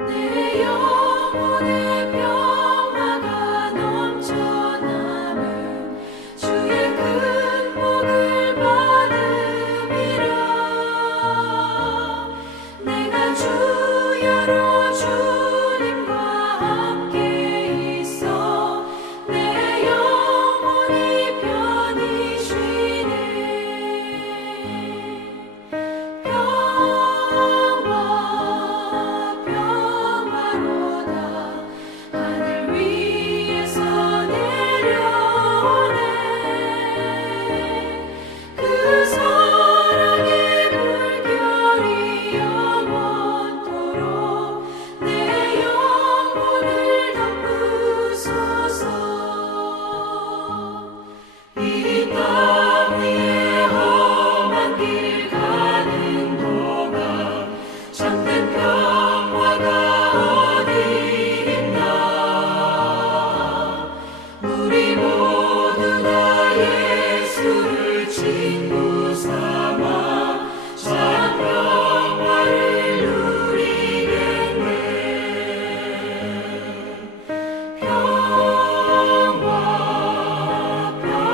내 영혼의 평화가 넘쳐남은 주의 큰 복을 받음이라. 내가 주야로 주님과 함께 있어 내 영혼이 편히 쉬네. 평화로다 하늘 위에서 내려오네. 그 사랑의 물결이 영원토록 내 영혼을 덮으소서. 이 땅 위에 험한 길 가는 동안 참된 평화가 어디 있나. 우리 모두 다 예수를 친구 삼아 참 평화를 누리겠네.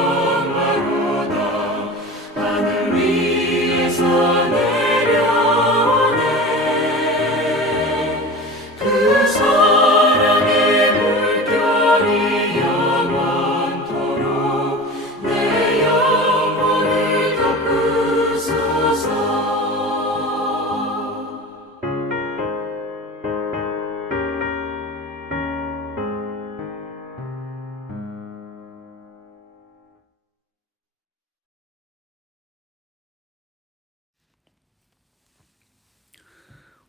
평화로다 하늘 위에서 내려오네. 그 사랑의 물결이 영원토록 내 영혼을 덮으소서.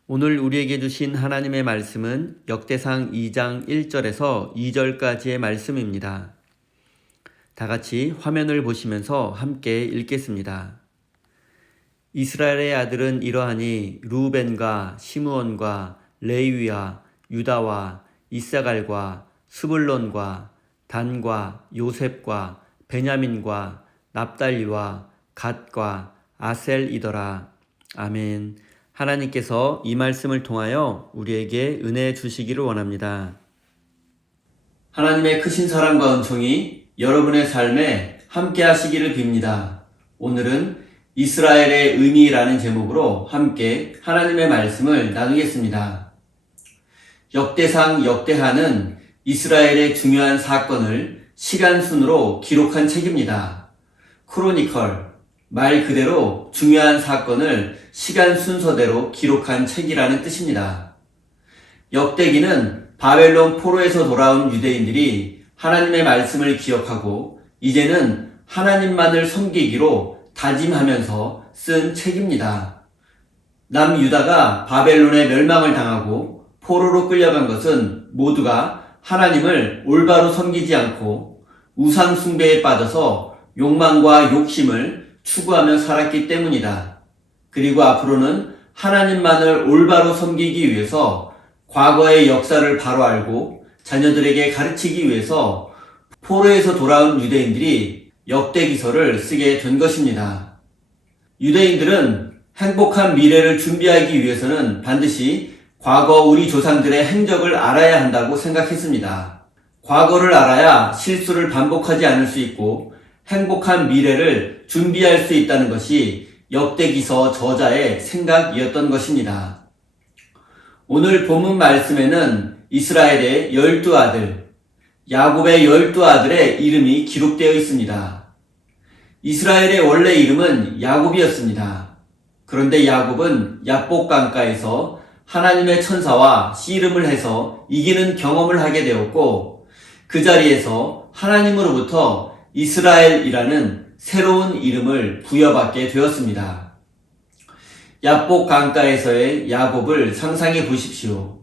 오늘 우리에게 주신 하나님의 말씀은 역대상 2장 1절에서 2절까지의 말씀입니다. 다 같이 화면을 보시면서 함께 읽겠습니다. 이스라엘의 아들은 이러하니 루벤과 시므온과 레위와 유다와 이사갈과 스불론과 단과 요셉과 베냐민과 납달리와 갓과 아셀이더라. 아멘. 하나님께서 이 말씀을 통하여 우리에게 은혜 주시기를 원합니다. 하나님의 크신 사랑과 은총이 여러분의 삶에 함께 하시기를 빕니다. 오늘은 이스라엘의 의미라는 제목으로 함께 하나님의 말씀을 나누겠습니다. 역대상 역대하는 이스라엘의 중요한 사건을 시간순으로 기록한 책입니다. 크로니컬, 말 그대로 중요한 사건을 시간 순서대로 기록한 책이라는 뜻입니다. 역대기는 바벨론 포로에서 돌아온 유대인들이 하나님의 말씀을 기억하고 이제는 하나님만을 섬기기로 다짐하면서 쓴 책입니다. 남유다가 바벨론의 멸망을 당하고 포로로 끌려간 것은 모두가 하나님을 올바로 섬기지 않고 우상 숭배에 빠져서 욕망과 욕심을 추구하며 살았기 때문이다. 그리고 앞으로는 하나님만을 올바로 섬기기 위해서 과거의 역사를 바로 알고 자녀들에게 가르치기 위해서 포로에서 돌아온 유대인들이 역대기서를 쓰게 된 것입니다. 유대인들은 행복한 미래를 준비하기 위해서는 반드시 과거 우리 조상들의 행적을 알아야 한다고 생각했습니다. 과거를 알아야 실수를 반복하지 않을 수 있고 행복한 미래를 준비할 수 있다는 것이 역대기서 저자의 생각이었던 것입니다. 오늘 본문 말씀에는 이스라엘의 12아들, 야곱의 12아들의 이름이 기록되어 있습니다. 이스라엘의 원래 이름은 야곱이었습니다. 그런데 야곱은 야복 강가에서 하나님의 천사와 씨름을 해서 이기는 경험을 하게 되었고 그 자리에서 하나님으로부터 이스라엘이라는 새로운 이름을 부여받게 되었습니다. 야복 강가에서의 야곱을 상상해 보십시오.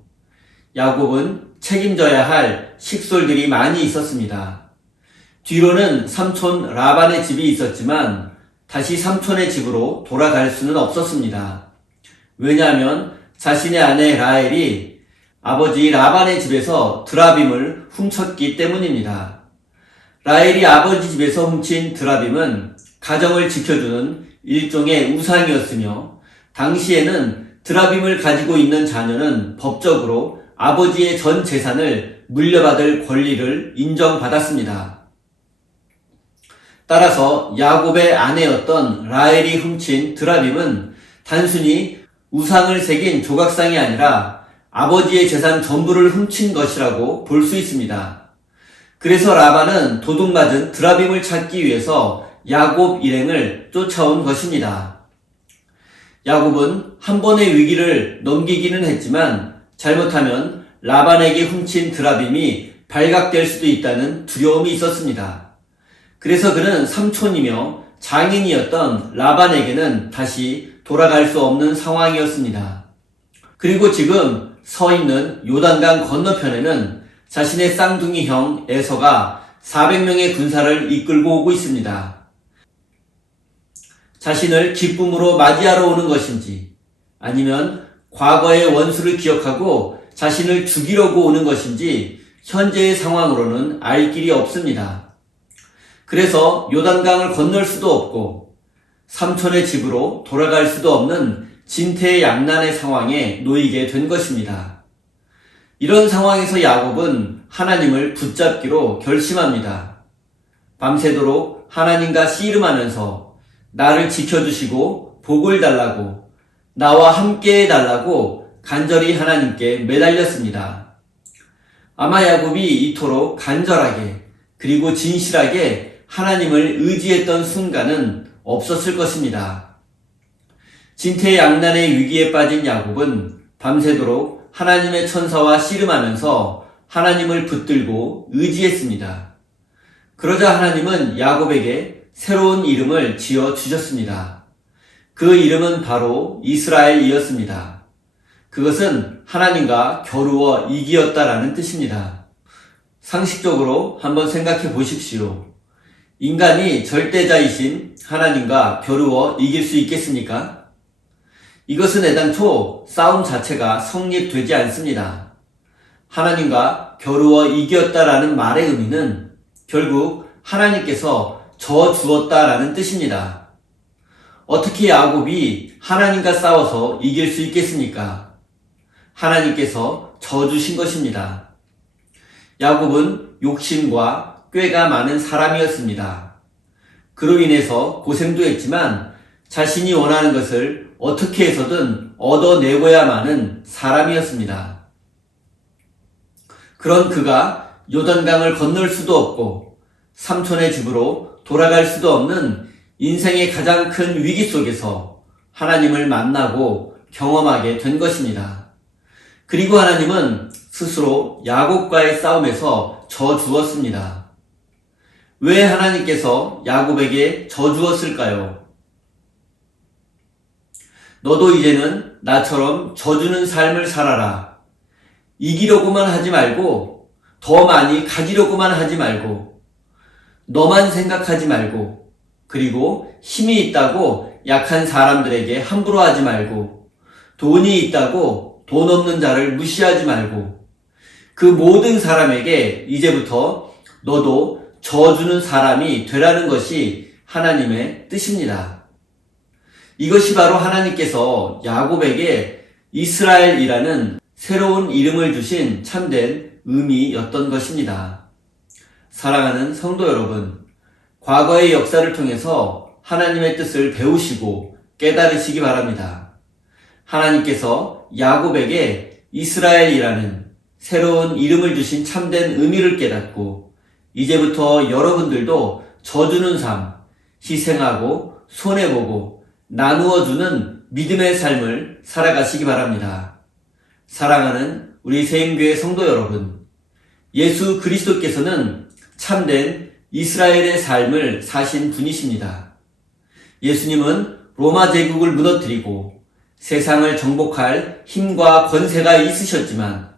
야곱은 책임져야 할 식솔들이 많이 있었습니다. 뒤로는 삼촌 라반의 집이 있었지만 다시 삼촌의 집으로 돌아갈 수는 없었습니다. 왜냐하면 자신의 아내 라헬이 아버지 라반의 집에서 드라빔을 훔쳤기 때문입니다. 라헬이 아버지 집에서 훔친 드라빔은 가정을 지켜주는 일종의 우상이었으며 당시에는 드라빔을 가지고 있는 자녀는 법적으로 아버지의 전 재산을 물려받을 권리를 인정받았습니다. 따라서 야곱의 아내였던 라헬이 훔친 드라빔은 단순히 우상을 새긴 조각상이 아니라 아버지의 재산 전부를 훔친 것이라고 볼 수 있습니다. 그래서 라반은 도둑맞은 드라빔을 찾기 위해서 야곱 일행을 쫓아온 것입니다. 야곱은 한 번의 위기를 넘기기는 했지만 잘못하면 라반에게 훔친 드라빔이 발각될 수도 있다는 두려움이 있었습니다. 그래서 그는 삼촌이며 장인이었던 라반에게는 다시 돌아갈 수 없는 상황이었습니다. 그리고 지금 서 있는 요단강 건너편에는 자신의 쌍둥이 형 에서가 400명의 군사를 이끌고 오고 있습니다. 자신을 기쁨으로 맞이하러 오는 것인지 아니면 과거의 원수를 기억하고 자신을 죽이려고 오는 것인지 현재의 상황으로는 알 길이 없습니다. 그래서 요단강을 건널 수도 없고 삼촌의 집으로 돌아갈 수도 없는 진퇴양난의 상황에 놓이게 된 것입니다. 이런 상황에서 야곱은 하나님을 붙잡기로 결심합니다. 밤새도록 하나님과 씨름하면서 나를 지켜주시고 복을 달라고 나와 함께 해달라고 간절히 하나님께 매달렸습니다. 아마 야곱이 이토록 간절하게 그리고 진실하게 하나님을 의지했던 순간은 없었을 것입니다. 진퇴양난의 위기에 빠진 야곱은 밤새도록 하나님의 천사와 씨름하면서 하나님을 붙들고 의지했습니다. 그러자 하나님은 야곱에게 새로운 이름을 지어 주셨습니다. 그 이름은 바로 이스라엘이었습니다. 그것은 하나님과 겨루어 이기었다라는 뜻입니다. 상식적으로 한번 생각해 보십시오. 인간이 절대자이신 하나님과 겨루어 이길 수 있겠습니까? 이것은 애당초 싸움 자체가 성립되지 않습니다. 하나님과 겨루어 이겼다라는 말의 의미는 결국 하나님께서 져 주었다라는 뜻입니다. 어떻게 야곱이 하나님과 싸워서 이길 수 있겠습니까? 하나님께서 져 주신 것입니다. 야곱은 욕심과 꾀가 많은 사람이었습니다. 그로 인해서 고생도 했지만 자신이 원하는 것을 어떻게 해서든 얻어내고야만 하는 사람이었습니다. 그런 그가 요단강을 건널 수도 없고 삼촌의 집으로 돌아갈 수도 없는 인생의 가장 큰 위기 속에서 하나님을 만나고 경험하게 된 것입니다. 그리고 하나님은 스스로 야곱과의 싸움에서 져 주었습니다. 왜 하나님께서 야곱에게 져 주었을까요? 너도 이제는 나처럼 져주는 삶을 살아라. 이기려고만 하지 말고 더 많이 가지려고만 하지 말고 너만 생각하지 말고 그리고 힘이 있다고 약한 사람들에게 함부로 하지 말고 돈이 있다고 돈 없는 자를 무시하지 말고 그 모든 사람에게 이제부터 너도 져주는 사람이 되라는 것이 하나님의 뜻입니다. 이것이 바로 하나님께서 야곱에게 이스라엘이라는 새로운 이름을 주신 참된 의미였던 것입니다. 사랑하는 성도 여러분, 과거의 역사를 통해서 하나님의 뜻을 배우시고 깨달으시기 바랍니다. 하나님께서 야곱에게 이스라엘이라는 새로운 이름을 주신 참된 의미를 깨닫고 이제부터 여러분들도 져주는 삶, 희생하고 손해보고 나누어주는 믿음의 삶을 살아가시기 바랍니다. 사랑하는 우리 세임교회 성도 여러분, 예수 그리스도께서는 참된 이스라엘의 삶을 사신 분이십니다. 예수님은 로마 제국을 무너뜨리고 세상을 정복할 힘과 권세가 있으셨지만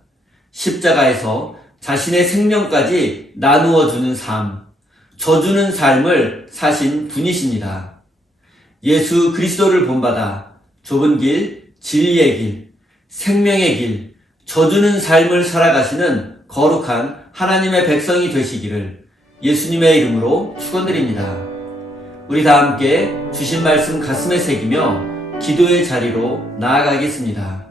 십자가에서 자신의 생명까지 나누어 주는 삶, 져주는 삶을 사신 분이십니다. 예수 그리스도를 본받아 좁은 길, 진리의 길, 생명의 길, 져주는 삶을 살아가시는 거룩한 하나님의 백성이 되시기를 예수님의 이름으로 축원드립니다. 우리 다 함께 주신 말씀 가슴에 새기며 기도의 자리로 나아가겠습니다.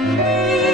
주